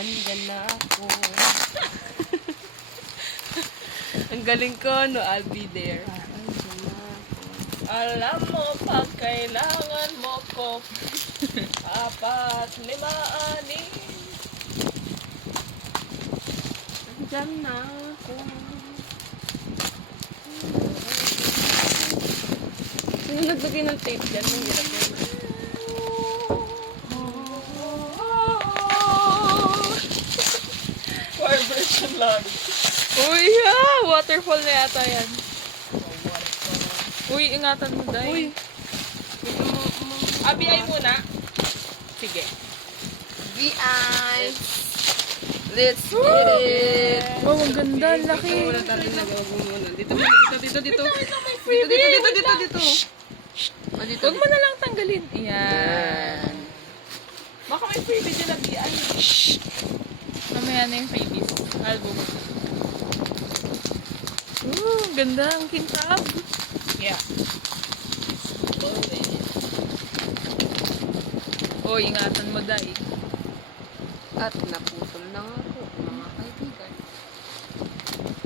andyan na ako. Ang galing ko, no? I'll be there. Andyan na ako. Alam mo, pag kailangan mo ko, 4, 5, 6. Andyan na ako. Sino naglagay ng tape dyan? Ang hirap yan. Vibration lang. Uy, waterfall na yata yan. Uy, ingatan mo, Day. Uy. BI muna. Sige. BI. Let's get it. Oh, ang ganda. Laki. Dito. Dito. Huwag mo na lang tanggalin. Ayan. Baka may freebie dyan na BI. Mamaya na yung freebies. Album. Ooh, ganda ang kintab. Yeah. Oh, ingatan mo, Day. At naputol na nga po, mga kaibigan.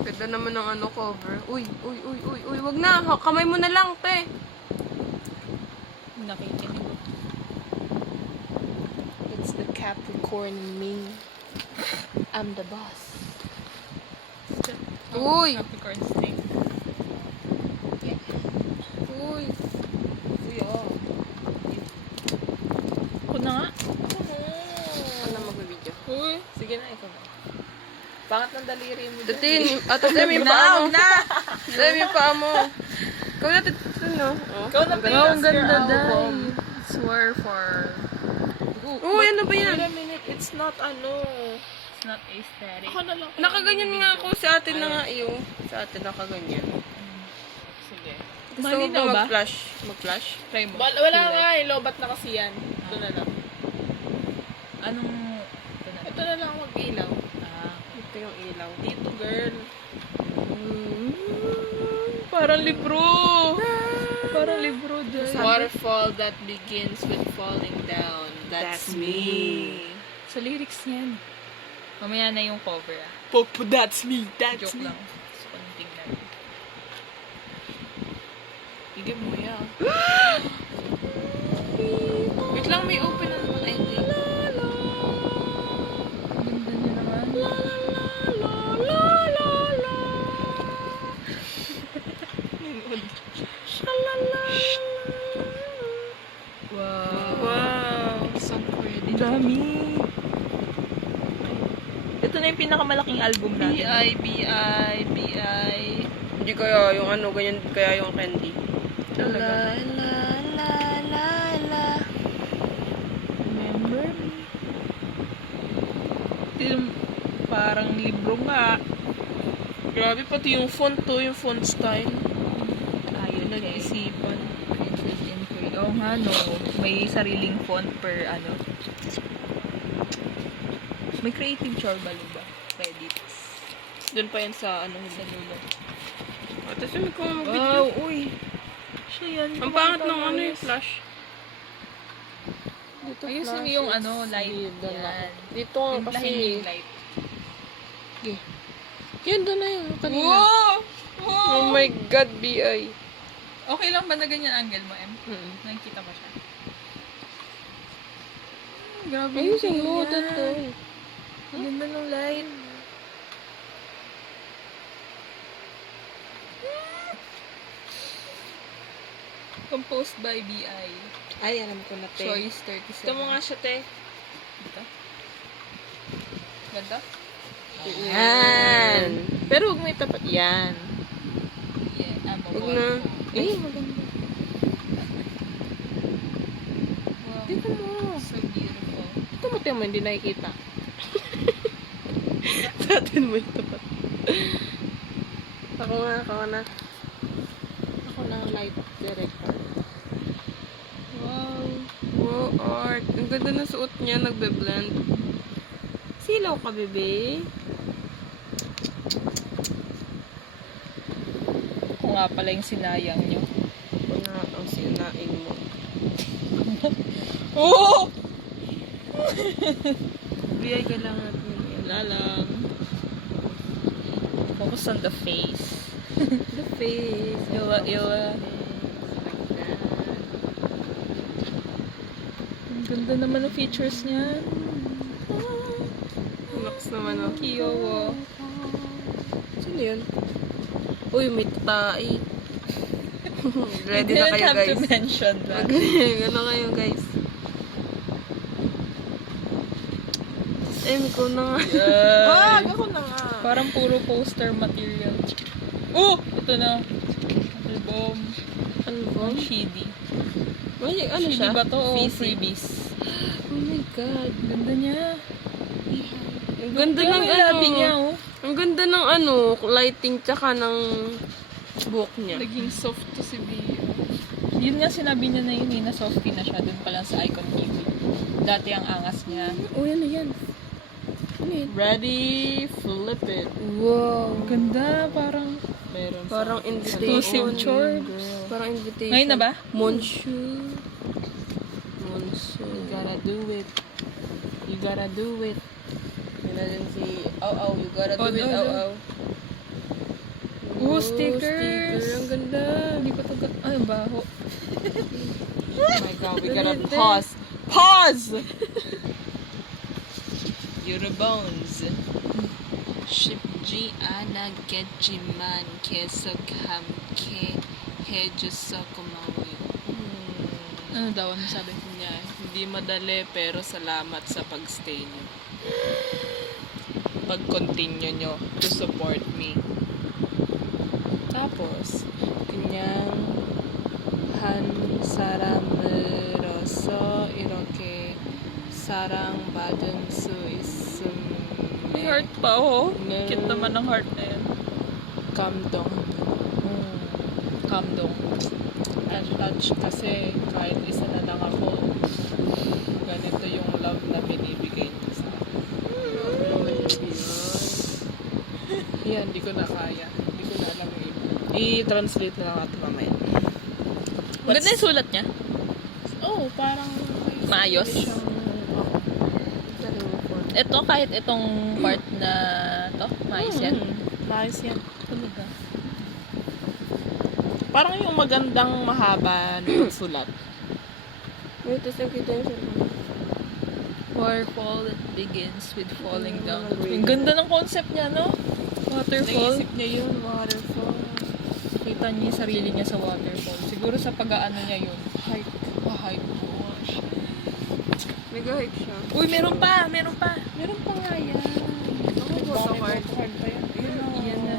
Ganda naman ng ano cover. Uy, wag na. Kamay mo na lang, te. Nakikinig. It's the Capricorn in me. I'm the boss. Uy! Capricorn stink. Uy, oh. Ako na nga. Ano magbibideo? Uy. Sige na, ikaw na. Bakit ng daliri mo dyan? Datin, atas yung paa mo. Dami yung paa mo. Ikaw na, no? Ikaw na, Wow, ang ganda, Day. Swear for... Uy, ano ba yan? Wait a minute, it's not It's not aesthetic. Ako na lang. Nakaganyan nga ako sa atin na nga iyo. Sa atin nakaganyan. Sige. Gusto mo Malinaw ba ba? mag-flash? Try mo. Wala nga eh, lobat na kasi yan. Ito na lang. Anong... Ito na lang mag-ilaw. Ito yung ilaw. Dito, girl. Parang libro. Parang libro dyan. Waterfall that begins with falling down. That's me. Sa lyrics yan. Mamaya na yung cover ah. Popo, that's me. Joke lang. Gusto ko nang tingnan. Higit mo yan. Wait lang, may open na naman. Ay, hindi. Ganda niya naman. Wow. Wow. So pretty. Dami. Ito na yung pinakamalaking album natin. B.I. Hindi kaya yung ano, ganyan kaya yung candy. Talaga. Remember me. Parang libro nga. Grabe, pati yung font to, yung font style. Ayun, nag-isipan. Oo nga, no. May sariling font per ano. May creative chorbalo ba? Credits. Doon pa yan sa ano, Sa dulo. At tapos yung kung mag-video. Wow, uy. Siya yan. Ang pangat ng ano yung flash. Dito Ayusin mo yung ano, light. Yan. Dito Timplahin kasi. mo yung light. Yan, doon na yun. Kanina. Wow! Oh my God, BI. Okay lang ba na ganyan angle mo, Em? Hmm. Nakikita ba siya? Grabe. Ayusin yung mo, yan. dito. Ang ganda ng light. Composed by B.I. Ay, alam ko na, te. Choice 37. Ito mo nga siya, te. Ito? Ganda? Yan. Pero huwag mo itapat. Yan. Yeah. Huwag na. Eh, maganda. Wow. Dito mo. So beautiful. Ito mo, te mo, hindi nakikita. Sa atin mo itapat. Ako nga. Ako na ang light director. Wow. Wow, art. Ang ganda ng suot niya, nagbe-blend. Silaw ka, bebe. Kung nga pala yung sinayang nyo. Ito na ang sinain mo. Oh! BI kailangan natin yung Wala lang. Focus on the face. the face. Iwa. Like that. Ang ganda naman ng features niya. Lux naman oh. Kiyowo. Sino yun? Uy, may tatai. Ready You na didn't kayo have guys. to mention that. Gano kayo guys. Ikaw na nga. Yan. Ako na nga. Parang puro poster material. Oh! Ito na. Album. Album? CD. Ay, ano CD siya? ba to? O Physics. freebies? Oh my God. Ganda niya. Ang ganda Yan, ng may labi niya, ano. oh. Ang ganda ng ano, lighting tsaka ng book niya. Naging soft to si Bia. Yun nga sinabi niya na yun, na softy na siya dun pa lang sa Icon TV. Dati ang angas niya. Oh, yan na yan. Ano yun? Ready, flip it. Wow. Ang ganda, parang... Meron Parang Exclusive invitation. chores. Parang invitation. Ngayon na ba? Monsieur. Monsieur. You gotta do it. You gotta do it. Yan na din si Au. You gotta do Oh, it, no, Au. no. Oh, stickers. Sticker. Ang ganda. Hindi ko to... Ay, ang baho. Oh my god, we gotta pause. Pause! Eurobones. 쉽지 않아 겠지만 계속 함께 해줘서 고마워요. Ano daw? Ano sabi? Yeah, hindi madali pero salamat sa pagstay niyo. Pag-continue nyo to support me. Tapos, 그냥 한 사람으로서 이렇게 사랑받을 수 있음에 May heart pa, oh. No. Cute naman ng heart na yan. 감동. Kamdong. Touch kasi kahit isa na lang ako, ganito yung love na binibigay niya sa akin. Yan, hindi ko na kaya. Hindi ko na alam yung iba. I-translate na lang natin mamaya. Ang ganda yung sulat niya. Oh, parang Maayos. Ito, kahit itong part na to, maayos yan. Maayos yan. Talaga. Parang yung magandang mahaba ng sulat. Wait, tapos nakita yung cellphone. Waterfall that begins with falling down. Ang ganda ng concept niya, no? Waterfall. Naisip niya yun, waterfall. Kita niya yung sarili niya sa waterfall. Siguro sa pag-aano niya yun. Hype. Hype ko. Mega hype siya. Uy, meron pa! Meron pa! Meron pa nga yan. photocard. Photocard pa yan. Yan na.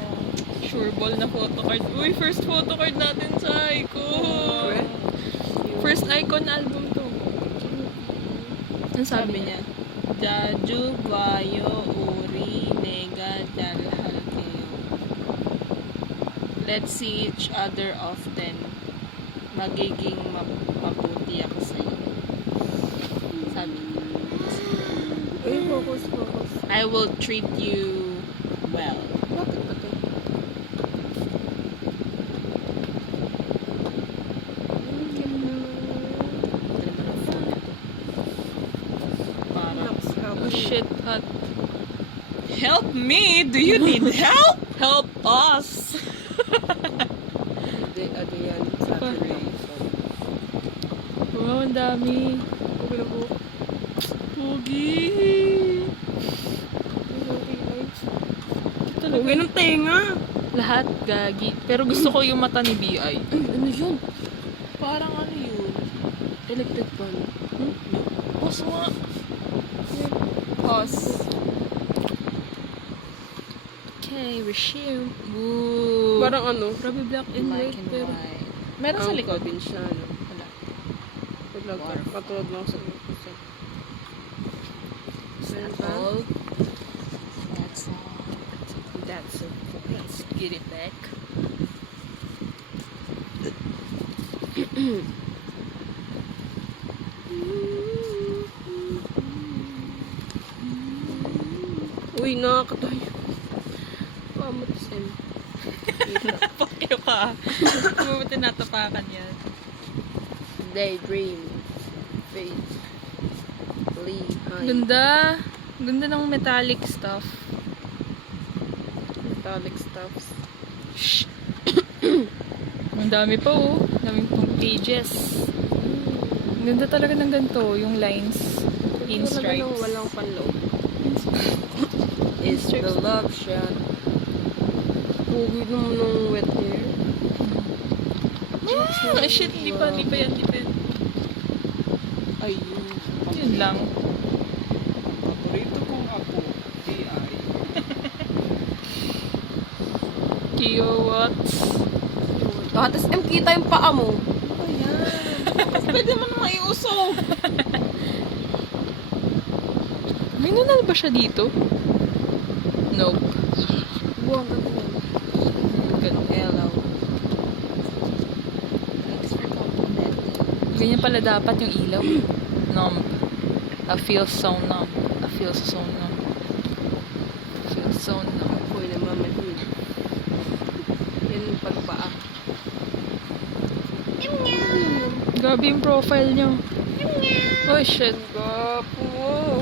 Sureball na photocard. Uy, first photocard natin sa Icon. First Icon album to. Ang Sabi niya, 자주 봐요 우리 내가 잘할게요. Let's see each other often. Magiging mabuti ako sa'yo. Sabi niya. Uy, focus. I will treat you well. Bakit ba ito? Ito naman ang phone nito. Parang, Oh shit, hot. help me! Do you need help? Help us! Ano yan? Saturday. Wow, ang dami. Okay na po. Pogi. Okay ng tenga. Lahat gagi. Pero gusto ko yung mata ni BI. Ay, ano yun? Parang ano yun? Electric fan. Pause mo nga. Pause. Okay, resume. Woo. Parang ano? Grabe black and Black white. and Pero white. Meron sa likod. din siya, ano? Wala. Pag patulog lang sa isa. Meron pa? All. That's all. That's it. let's get it back. Uy, nakakatayo. Pamot Sam. Pakyo ka. Hindi mo ba tinatapakan yan? Daydream. Faith. Lee. Hi. Ganda. Ganda ng metallic stuff. Metallic stuffs. Shh. Ang dami pa oh. Daming pang pages. Ganda talaga ng ganito, yung lines in stripes. Walang panloob. Is the love shot. Pugi naman ng wet hair. Ay shit, di pa yan. Ayun. Yun lang. Paborito kong apo. AI. Kilowatts. Tapos kita yung paa mo. Ayan. Pwede mo naman iusog. May nunal ba siya dito? Nope. Buwang ganun. Ganun. Hello. Thanks for complimenting. Ganyan pala dapat yung ilaw. Numb. I feel so numb. I feel so numb. I feel so numb. Apoy na mamadid. Yan yung pagpaa. Grabe yung profile niyo. Oh shit. Gapo.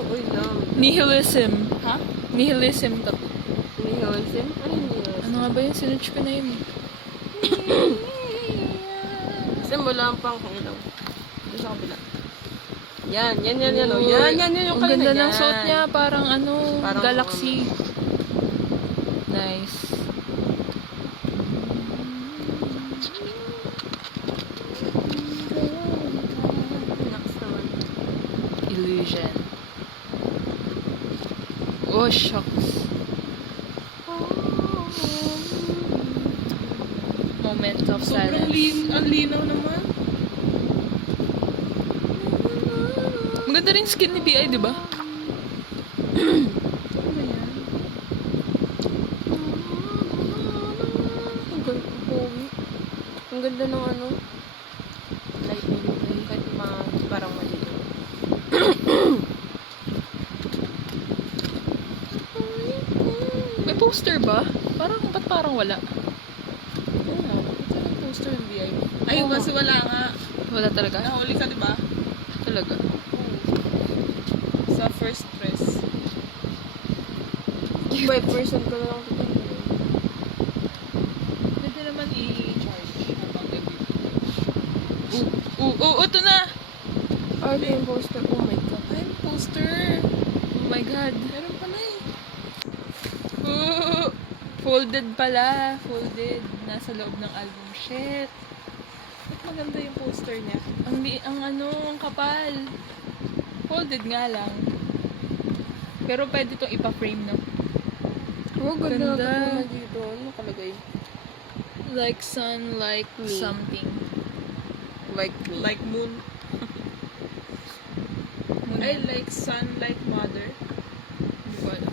Uy, nam. Nihilism. Ha? Nihilism to. Nihilism? Ano yung nihilism? Ano nga ba yun? Sinerch ko na yun. Kasi wala pang ilaw. Doon sa kabila. Yan. Oh. Yan yung Ang ganda kanina. ng suot niya. Parang Parang galaxy. Nice. Next naman. Illusion. Oh, shucks. Moment of Sobrang silence. ang linaw naman. Maganda rin skin ni B.I., di ba? Ang ganda ng pogi. Ang ganda ng ano. Light blue. Kahit parang malito. May poster ba? Ba't parang wala? Oo nga. Ito yung poster ng VIP. Ay, Oo. kasi wala nga. Wala talaga? Nahuli ka, di ba? Talaga. Sa first press. 5% ko na lang ito. Pwede naman i-charge habang nag-review. Ito na! Ay, ito yung poster. Oh my God. Ay, poster. Oh my God. Meron pala eh. Folded pala. Folded. Nasa loob ng album. Shit. Ba't maganda yung poster niya? Ang kapal. Folded nga lang. Pero pwede itong ipa-frame, no? Oh, ganda. Ganda. Ganda dito. Ano nakalagay? Like sun, like Me. something. Like me. Like moon. Ay, like sun, like mother. Hindi ko alam.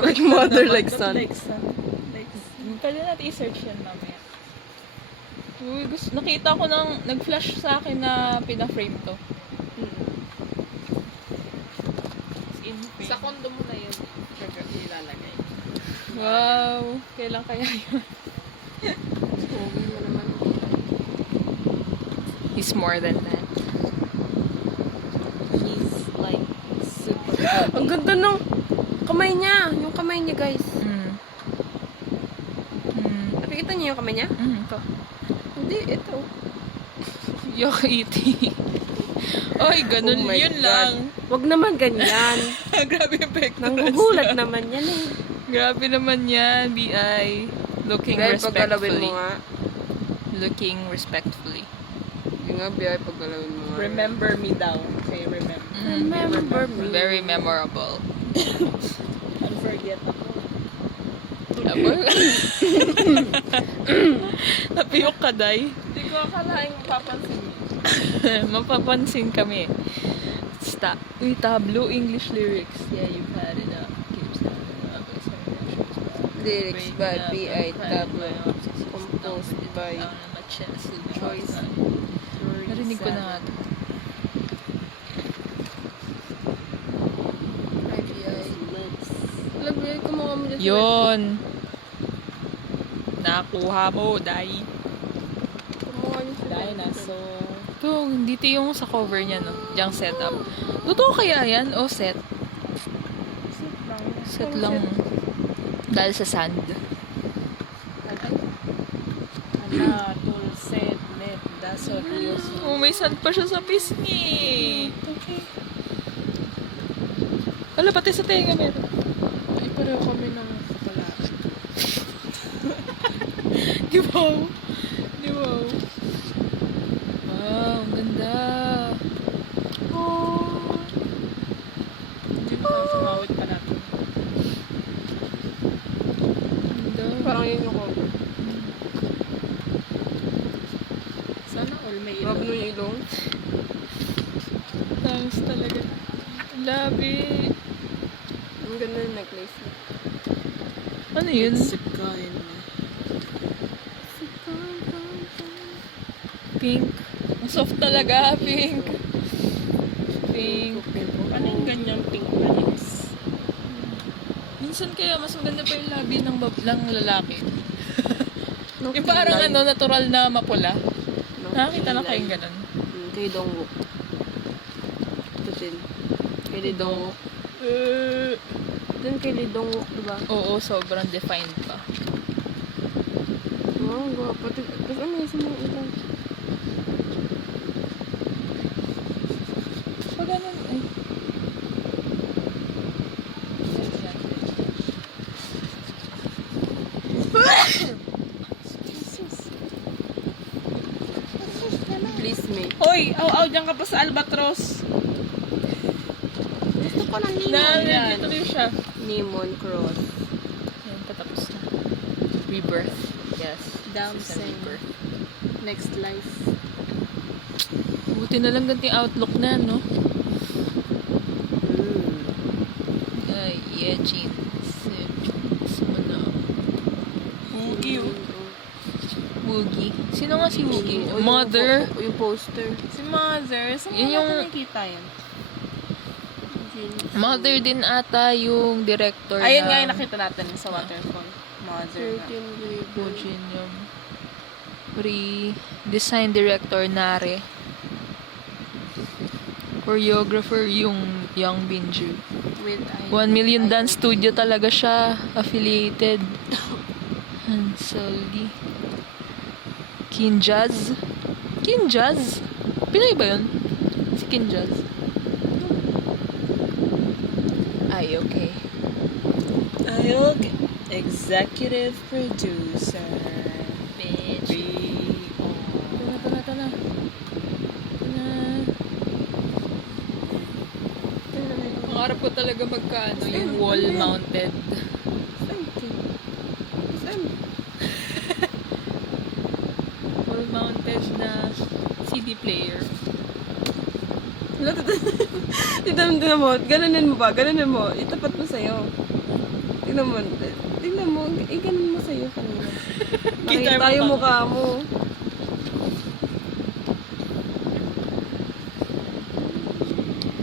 Like mother, like Ba't son. Like sun. Like Pwede natin i-search yan mamaya. Uy, nakita ko nag-flash sa akin na pina-frame to. In frame. Sa kondo mo na yun. Siyempre, ilalagay. Wow! Kailan kaya yun? Pogi mo naman. He's more than that. He's like super pogi. Ang ganda ng kamay niya. Yung kamay niya, guys. Nakikita niyo yung kamay niya? Ito. Hindi, ito. Yok iti. Oy, ganun. Oh my Yun God. lang. Wag naman ganyan. Grabe yung pekto. Nanggugulat naman yan eh. Grabe naman yan, B.I. Looking Biyay, paggalawin respectfully. mo nga. Looking respectfully. Hindi nga, Biyay, paggalawin mo nga. Remember me daw. Say remember. Remember me. Very memorable. Unforgettable. Napiyok ka, Day. Hindi ko akalaing mapapansin mo. Mapapansin kami. Stop. Uy, tablo English lyrics. Yeah, you've had enough. Keeps coming up. Lyrics by B.I. Tablo. Composed by Choice. Narinig ko na nga ito. By B.I. Alam mo yun, kumuha mo dyan. Yun. Nakuha mo, Day. Kumuha niyo sa Dinosaur. Ito, dito yung sa cover niya, no? Diyang setup. Totoo kaya yan? O set? Set lang. Dahil sa sand. Ala, tool set, net, dasot, yoso. Oh, may sand pa siya sa pisngi. Okay. Wala, pati sa tenga meron. Ay, pareho kami ng pala. Di ba? Di ba? Wow, ang ganda. Oh. Hindi mo na sumawit pa natin. Ganda. Parang yun yung cover. Sana all may Grabe ilaw. nun yung ilong. Thanks talaga. Love it. Ang ganda yung necklace. Ano yun? It's a kind. Pink. Ang soft talaga, pink. Pink. Ano yung ganyang pink na lips? Minsan kaya mas maganda pa yung labi ng, ng lalaki. No, Yung parang kilay. ano, natural na mapula. No, Nakakita na kilay. kayong ganun. Kay Dongwook. Ito din. Kay Lee Dongwook. Din kay Lee Dongwook, diba? Oo, sobrang defined pa. Wow, gwapo. Tapos ano yung mga ito? Pag ganun, eh. Please me. Hoy! Aw-aw dyan ka pa sa Albatros. Gusto ko ng Dito rin siya. Nimon Cross. Yan, patapos na. Rebirth. Yes. Damn Season same. rebirth. Next life. Buti na lang ganti outlook na, no? Ay, yeah, jeans. Jeans mo na. Boogie. Woogie. Sino nga si Woogie? Oh, yung Mother. Yung poster. Si Mother. Saan Yun mo yung- nakikita yan? Mother din ata yung director Ayun ng nga yung nakita natin sa waterfall. Mother. 13 Label. Bojinium. Design director Nare. Choreographer yung Young Binju. With 1 Million Dance Studio talaga siya. Affiliated. Hansel Lee. Kinjaz. Kinjaz? Pinay ba yun? Si Kinjaz. Ay, okay. Ayog. Executive producer. Bitch. Tana. Tana. Pangarap ko talaga magkaano, yung wall-mounted. Wall-mounted na CD player. Tignan mo. Gananin mo ba? Gananin mo. Itapat mo sa'yo. Tignan mo. Tignan mo. Ganan mo sa'yo kanina. Guitar Nakita mo yung ba? mukha mo.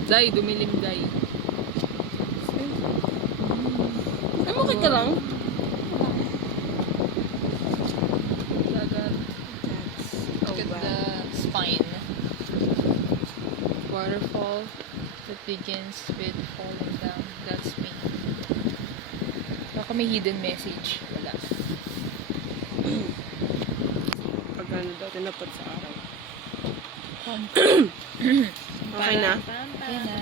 Day, dumilim day. Ay, mukha ka lang. Dagat. Look at the spine. Waterfall that begins with falling down. That's me. Baka may hidden message. Wala. Pag ano daw, tinapat sa araw. Okay na? Yan na.